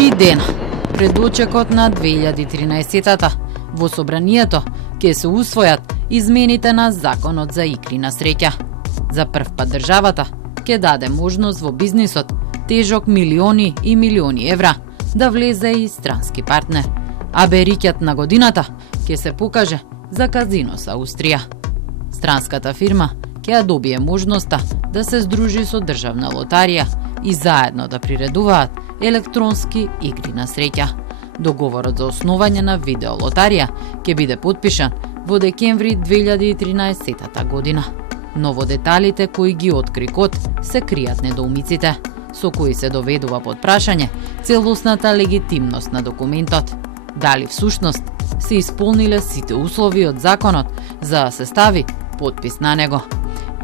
3 дена пред очекот на 2013-та во собранието ќе се усвојат измените на Законот за игри на среќа. За прв пат државата ќе даде можност во бизнисот тежок милиони и милиони евра да влезе и странски партнер. А берикјат на годината ќе се покаже за Казино со Австрија. Странската фирма ќе ја добие можноста да се здружи со државна лотарија и заедно да приредуваат електронски игри на среќа. Договорот за основање на видеолотарија ќе биде потпишан во декември 2013 година. Но во деталите кои ги откри Кот се кријат недоумиците, со кои се доведува под прашање целосната легитимност на документот. Дали всушност се исполниле сите услови од законот за да се стави потпис на него.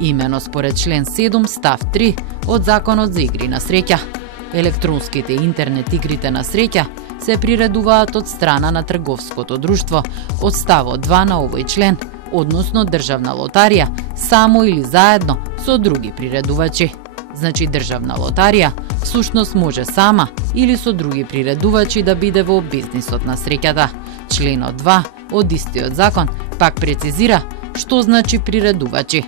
Имено според член 7 став 3 од Законот за игри на среќа. Електронските интернет игрите на среќа се приредуваат од страна на трговското друштво од ставот 2 на овој член, односно државна лотарија, само или заедно со други приредувачи. Значи државна лотарија всушност може сама или со други приредувачи да биде во бизнисот на среќата. Членот 2 од истиот закон пак прецизира што значи приредувачи.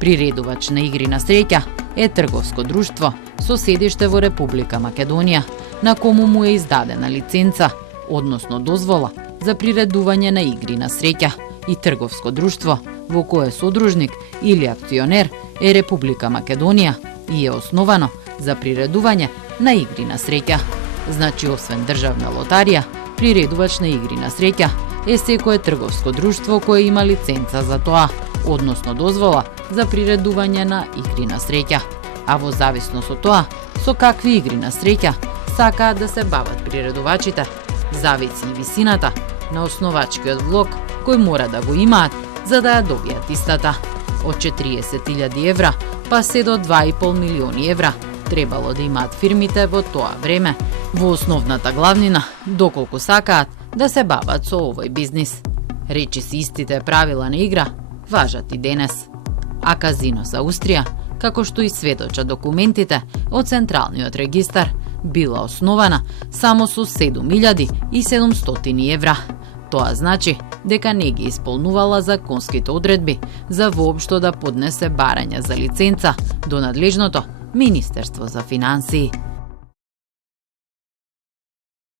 Приредувач на игри на среќа е трговско друштво со седиште во Република Македонија, на кому му е издадена лиценца, односно дозвола за приредување на игри на среќа, и трговско друштво во кое содружник или акционер е Република Македонија и е основано за приредување на игри на среќа. Значи, освен државна лотарија, приредувач на игри на среќа е секое трговско друштво кое има лиценца за тоа, односно дозвола за приредување на игри на среќа. А во зависност од тоа, со какви игри на среќа сакаат да се бават приредувачите, зависи и висината на основачкиот влог кој мора да го имаат за да ја добијат истата. Од 40.000 евра па се до 2,5 милиони евра требало да имаат фирмите во тоа време, во основната главнина, доколку сакаат да се бават со овој бизнис. Речи си истите правила на игра важат и денес. А Казино со Австрија, како што и сведоча документите од Централниот регистар, била основана само со 7.700 евра. Тоа значи дека не ги исполнувала законските одредби за воопшто да поднесе барање за лиценца до надлежното Министерство за финансии.